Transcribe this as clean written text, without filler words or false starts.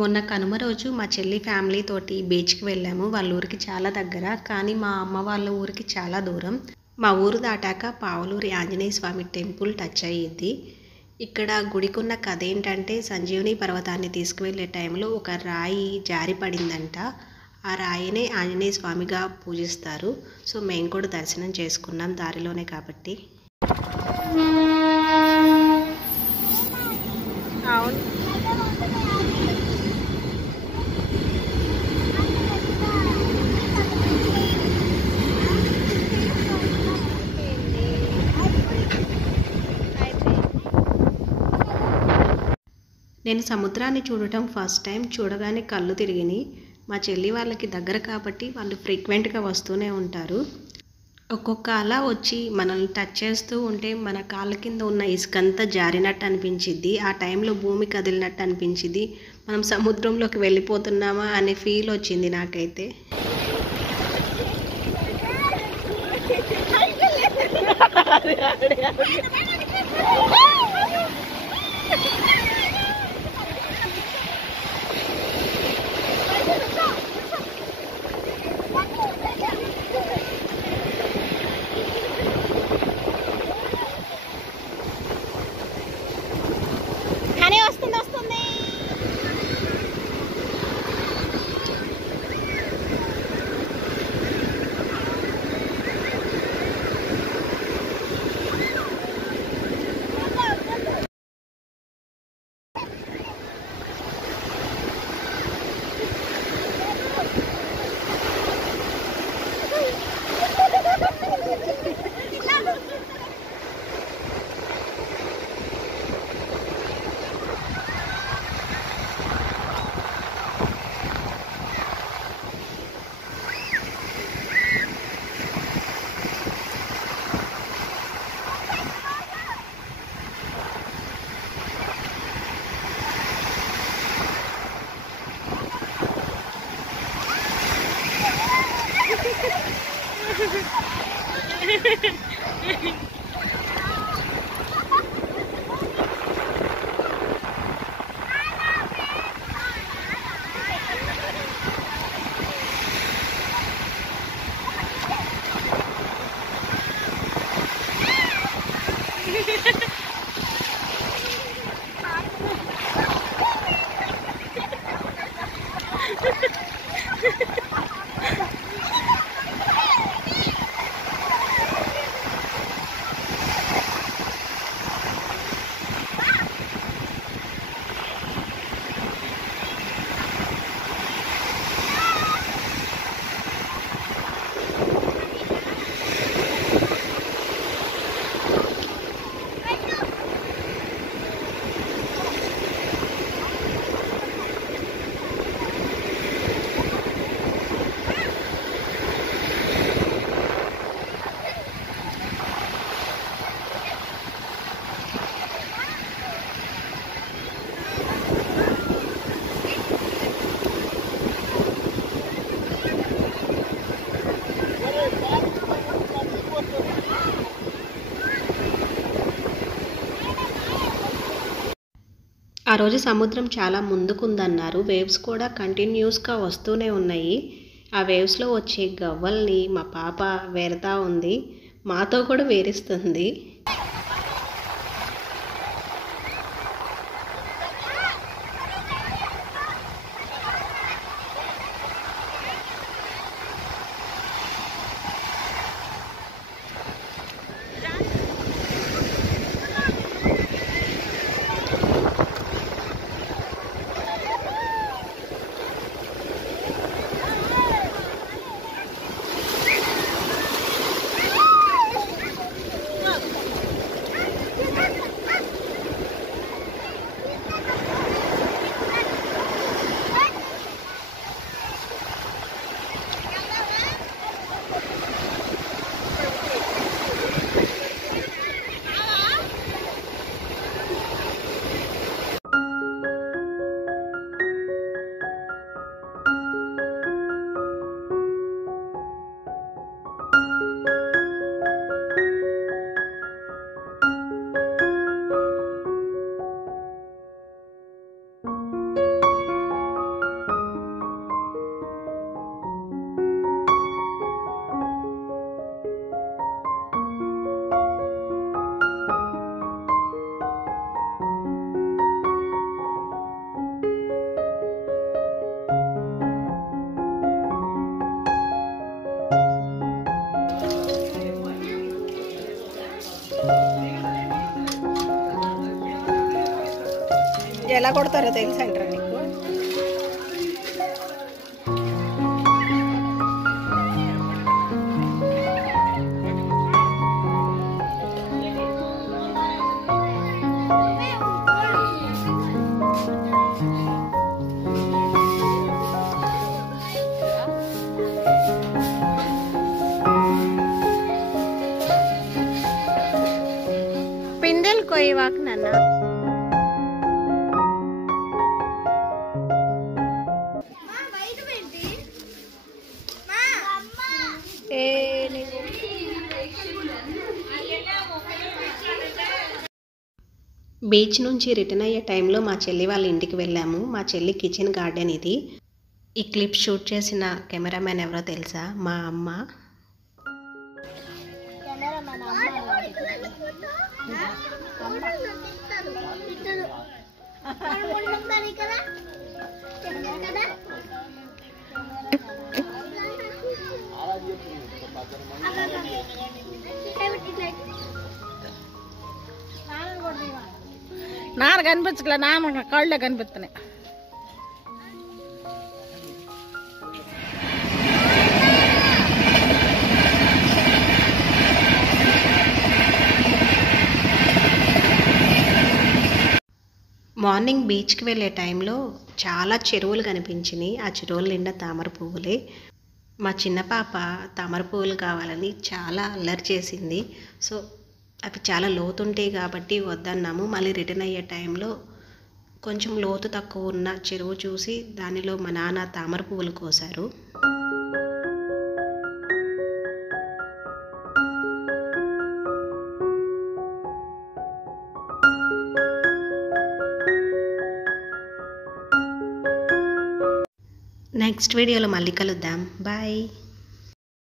మొన్న కనుమ రోజు మా చెల్లి ఫ్యామిలీ తోటి బీచ్కి వెళ్ళాము. వాళ్ళ ఊరికి చాలా దగ్గర, కానీ మా అమ్మ వాళ్ళ ఊరికి చాలా దూరం. మా ఊరు దాటాక పావులూరి ఆంజనేయ స్వామి టెంపుల్ టచ్ అయ్యిద్ది. ఇక్కడ గుడికున్న కథ ఏంటంటే, సంజీవని పర్వతాన్ని తీసుకువెళ్ళే టైంలో ఒక రాయి జారి పడిందంట. ఆ రాయినే ఆంజనేయ స్వామిగా పూజిస్తారు. సో మేము కూడా దర్శనం చేసుకున్నాం దారిలోనే కాబట్టి. అవును, నేను సముద్రాన్ని చూడటం ఫస్ట్ టైం. చూడగానే కళ్ళు తిరిగినాయి. మా చెల్లి వాళ్ళకి దగ్గర కాబట్టి వాళ్ళు ఫ్రీక్వెంట్గా వస్తూనే ఉంటారు. ఒక్కొక్క అలా వచ్చి మనల్ని టచ్ చేస్తూ ఉంటే మన కాళ్ళ కింద ఉన్న ఇసుకంతా జారినట్టు అనిపించిద్ది. ఆ టైంలో భూమి కదిలినట్టు అనిపించింది. మనం సముద్రంలోకి వెళ్ళిపోతున్నామా అనే ఫీల్ వచ్చింది నాకైతే. ఆ రోజు సముద్రం చాలా ముందుకుందన్నారు. వేవ్స్ కూడా కంటిన్యూస్గా వస్తూనే ఉన్నాయి. ఆ వేవ్స్లో వచ్చే గవ్వల్ని మా పాప వేరుతా ఉంది, మాతో కూడా వేరిస్తుంది. ఎలా కొడతారో తెలుసంటారా నీకు? పిందెలు కొయ్యవాకు నాన్న. బీచ్ నుంచి రిటర్న్ అయ్యే టైంలో మా చెల్లి వాళ్ళ ఇంటికి వెళ్ళాము. మా చెల్లి కిచెన్ గార్డెన్ ఇది. ఈ క్లిప్ షూట్ చేసిన కెమెరామ్యాన్ ఎవరో తెలుసా? మా అమ్మ. నాన్న కనిపించలే, నాన్న కళ్ళే కనిపిస్తున్నాయి. మార్నింగ్ బీచ్కి వెళ్ళే టైంలో చాలా చెరువులు కనిపించినాయి. ఆ చెరువుల నిండా తామర పువ్వులే. మా చిన్న పాప తామర పువ్వులు కావాలని చాలా అల్లరి చేసింది. సో అవి చాలా లోతుంటాయి కాబట్టి వద్దన్నాము. మళ్ళీ రిటర్న్ అయ్యే టైంలో కొంచెం లోతు తక్కువ ఉన్న చెరువు చూసి దానిలో మా నాన్న తామర పువ్వులు కోసారు. నెక్స్ట్ వీడియోలో మళ్ళీ కలుద్దాం. బాయ్.